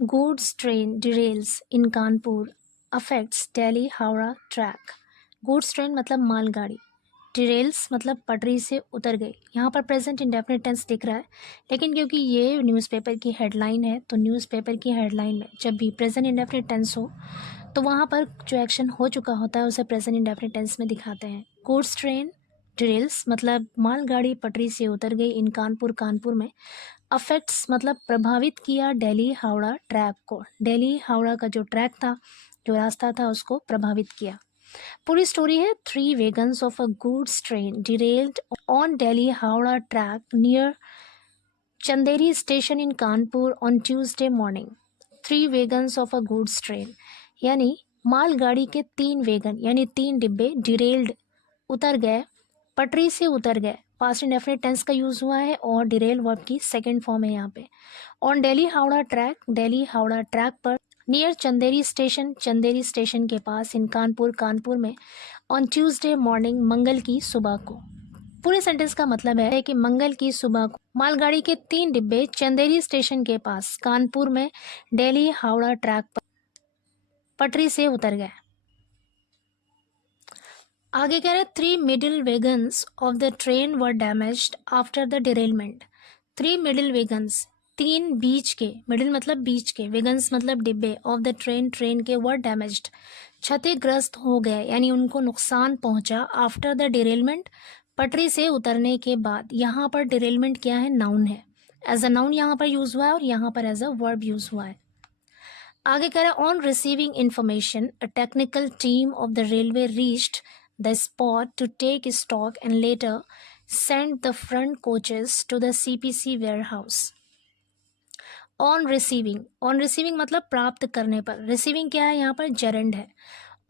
Goods train derails in Kanpur affects Delhi Howrah track. Goods train मतलब मालगाड़ी, derails मतलब पटरी से उतर गई। यहाँ पर प्रेजेंट इंडेफिनिट टेंस दिख रहा है, लेकिन क्योंकि ये न्यूज़पेपर की हेडलाइन है तो न्यूज़पेपर की हेडलाइन में जब भी प्रेजेंट इंडेफिनिट टेंस हो तो वहाँ पर जो एक्शन हो चुका होता है उसे प्रेजेंट इंडेफिनिट टेंस में दिखाते हैं। गुड्स ट्रेन derails मतलब मालगाड़ी पटरी से उतर गई इन कानपुर में। अफेक्ट्स मतलब प्रभावित किया दिल्ली हावड़ा ट्रैक को। दिल्ली हावड़ा का जो ट्रैक था, जो रास्ता था, उसको प्रभावित किया। पूरी स्टोरी है 3 wagons of a goods train derailed on Delhi Howrah track near Chanderi station in Kanpur on Tuesday morning. 3 wagons of a goods train यानी मालगाड़ी के 3 वैगन यानी 3 डिब्बे डिरेल्ड उतर गए, पटरी से उतर गए। पास्ट इंडेफिनिट टेंस का यूज हुआ है और डिरेल वर्ब की सेकंड फॉर्म है यहाँ पे। ऑन दिल्ली हावड़ा ट्रैक पर नियर चंदेरी स्टेशन के पास इन कानपुर में ऑन ट्यूसडे मॉर्निंग मंगल की सुबह को। पूरे सेंटेंस का मतलब है कि मंगल की सुबह को मालगाड़ी के 3 डिब्बे चंदेरी स्टेशन के पास कानपुर में दिल्ली हावड़ा ट्रैक पर पटरी से उतर गए। आगे कह रहे 3 middle wagons of the train were damaged after the derailment. 3 middle wagons 3 बीच के, मिडिल मतलब बीच के, वैगन्स मतलब डिब्बे, ऑफ द ट्रेन के वर डैमेज्ड क्षतिग्रस्त हो गए यानी उनको नुकसान पहुंचा। आफ्टर द डिरेलमेंट पटरी से उतरने के बाद। यहाँ पर डिरेलमेंट क्या है, नाउन है, एज अ नाउन यहाँ पर यूज हुआ है और यहाँ पर एज अ वर्ब यूज हुआ है। आगे कह रहे on receiving information a technical team of the railway reached the spot to take stock and later send the front coaches to the CPC warehouse. On receiving मतलब प्राप्त करने पर। receiving क्या है, यहाँ पर gerund है।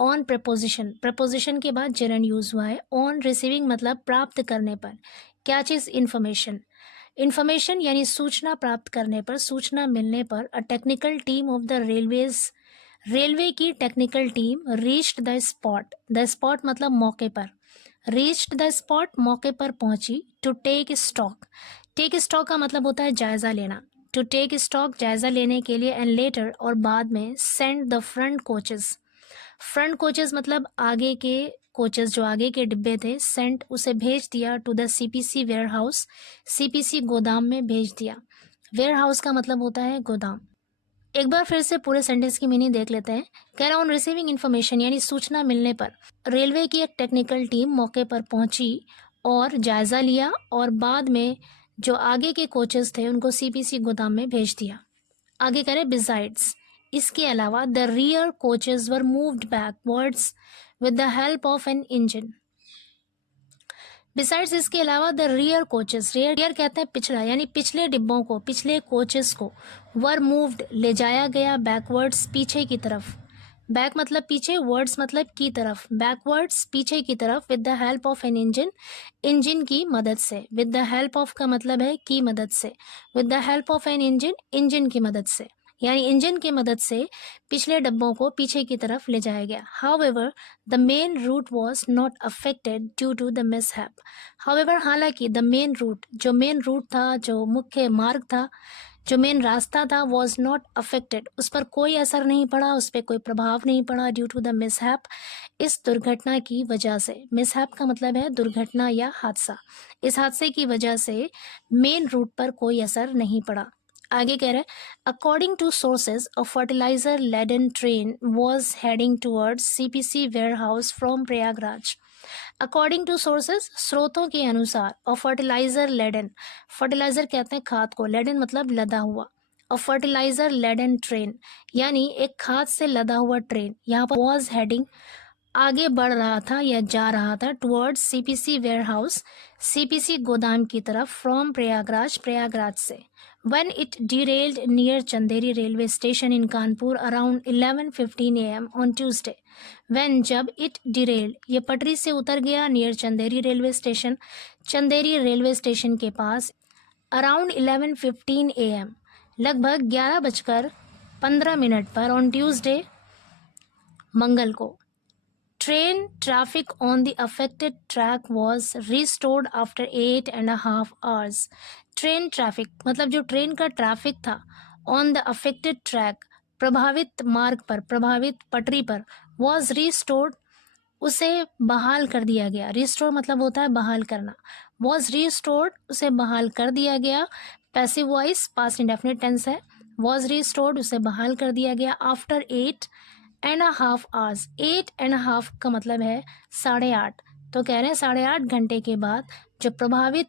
on preposition के बाद gerund यूज हुआ है। on receiving मतलब प्राप्त करने पर। क्या चीज, information यानी सूचना प्राप्त करने पर, सूचना मिलने पर। A technical team of the railway की technical team reached the spot मतलब मौके पर। रीच्ड द स्पॉट मौके पर पहुंची। टू टेक स्टॉक का मतलब होता है जायजा लेना। टू टेक स्टॉक जायजा लेने के लिए। एंड लेटर और बाद में सेंड द फ्रंट कोचेस मतलब आगे के कोचेस, जो आगे के डिब्बे थे। सेंट उसे भेज दिया। To the CPC warehouse, CPC गोदाम में भेज दिया। वेयर हाउस का मतलब होता है गोदाम। एक बार फिर से पूरे सेंटेंस की मीनिंग देख लेते हैं। कह रहा ऑन रिसीविंग इन्फॉर्मेशन यानी सूचना मिलने पर रेलवे की एक टेक्निकल टीम मौके पर पहुंची और जायजा लिया और बाद में जो आगे के कोचेस थे उनको सीपीसी गोदाम में भेज दिया। आगे कह रहे बिसाइड्स, इसके अलावा the rear coaches were moved backwards with the help of an engine. Besides इसके अलावा द रियर कोचेस, रियर कहते हैं पिछड़ा यानी पिछले डिब्बों को, पिछले कोचेस को। वर मूव्ड ले जाया गया, बैकवर्ड्स पीछे की तरफ। बैक मतलब पीछे, वर्ड्स मतलब की तरफ। बैकवर्ड्स पीछे की तरफ। With the help of an engine की मदद से। विद द हेल्प ऑफ का मतलब है की मदद से। With the help of an engine की मदद से यानी इंजन की मदद से पिछले डब्बों को पीछे की तरफ ले जाया गया। However the main route was not affected due to the mishap. However हालांकि द मेन रूट था, जो मुख्य मार्ग था, जो मेन रास्ता था, वॉज नॉट अफेक्टेड, उस पर कोई असर नहीं पड़ा, उस पर कोई प्रभाव नहीं पड़ा। ड्यू टू द मिसहैप, इस दुर्घटना की वजह से। मिसहैप का मतलब है दुर्घटना या हादसा। इस हादसे की वजह से मेन रूट पर कोई असर नहीं पड़ा। आगे कह रहे according to sources a fertiliser laden train was heading towards CPC warehouse from Prayagraj. According to sources स्रोतों के अनुसार। अ फर्टिलाइजर लेडन, फर्टिलाइजर कहते हैं खाद को, लेडन मतलब लदा हुआ। अ फर्टिलाइजर लेडन ट्रेन यानी एक खाद से लदा हुआ ट्रेन। यहाँ पर वॉज हेडिंग आगे बढ़ रहा था या जा रहा था। Towards CPC warehouse, CPC गोदाम की तरफ। फ्रॉम प्रयागराज से। When it derailed near Chanderi railway station in Kanpur around 11:15 a.m. on Tuesday. When जब it derailed, ये पटरी से उतर गया near Chanderi railway station, Chanderi railway station के पास। Around 11:15 a.m. लगभग 11:15 पर ऑन ट्यूसडे मंगल को। Train traffic on the affected track was restored after 8.5 hours. Train traffic मतलब जो ट्रेन का ट्रैफिक था ऑन द अफेक्टेड ट्रैक, प्रभावित मार्ग पर, प्रभावित पटरी पर, वॉज रिस्टोर्ड, उसे बहाल कर दिया गया। रिस्टोर मतलब होता है बहाल करना। वॉज रिस्टोर्ड, उसे बहाल कर दिया गया। Passive voice past indefinite tense है। वॉज रिस्टोर्ड, उसे बहाल कर दिया गया। आफ्टर 8.5 hours, 8.5 का मतलब है 8.5, तो कह रहे हैं 8.5 घंटे के बाद जो प्रभावित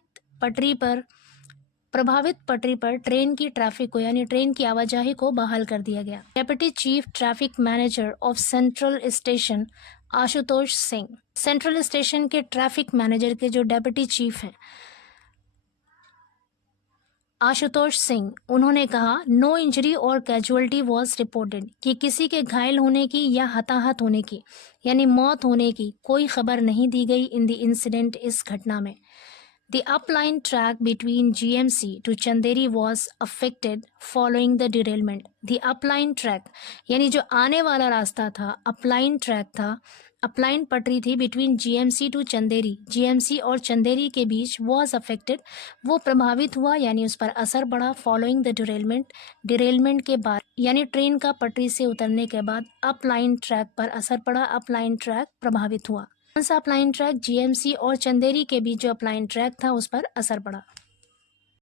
पटरी पर ट्रेन की ट्रैफिक को यानी ट्रेन की आवाजाही को बहाल कर दिया गया। Deputy chief traffic manager of central station Ashutosh Singh, central station के ट्रैफिक मैनेजर के जो डेप्यूटी चीफ हैं आशुतोष सिंह, उन्होंने कहा नो इंजरी और कैजुअलिटी वॉज रिपोर्टेड, कि किसी के घायल होने की या हताहत होने की यानी मौत होने की कोई खबर नहीं दी गई इन द इंसिडेंट, इस घटना में। The upline track between GMC to Chanderi was affected following the derailment. The upline track यानी जो आने वाला रास्ता था, upline track था, अपलाइन पटरी थी between GMC to Chanderi, GMC और चंदेरी के बीच, was affected, वो प्रभावित हुआ यानी उस पर असर पड़ा, फॉलोइंग द डिरेलमेंट, डिरेलमेंट के बाद यानी ट्रेन का पटरी से उतरने के बाद अपलाइन ट्रैक पर असर पड़ा, अपलाइन ट्रैक प्रभावित हुआ। कौन सा अपलाइन ट्रैक? GMC और चंदेरी के बीच जो अपलाइन ट्रैक था उस पर असर पड़ा।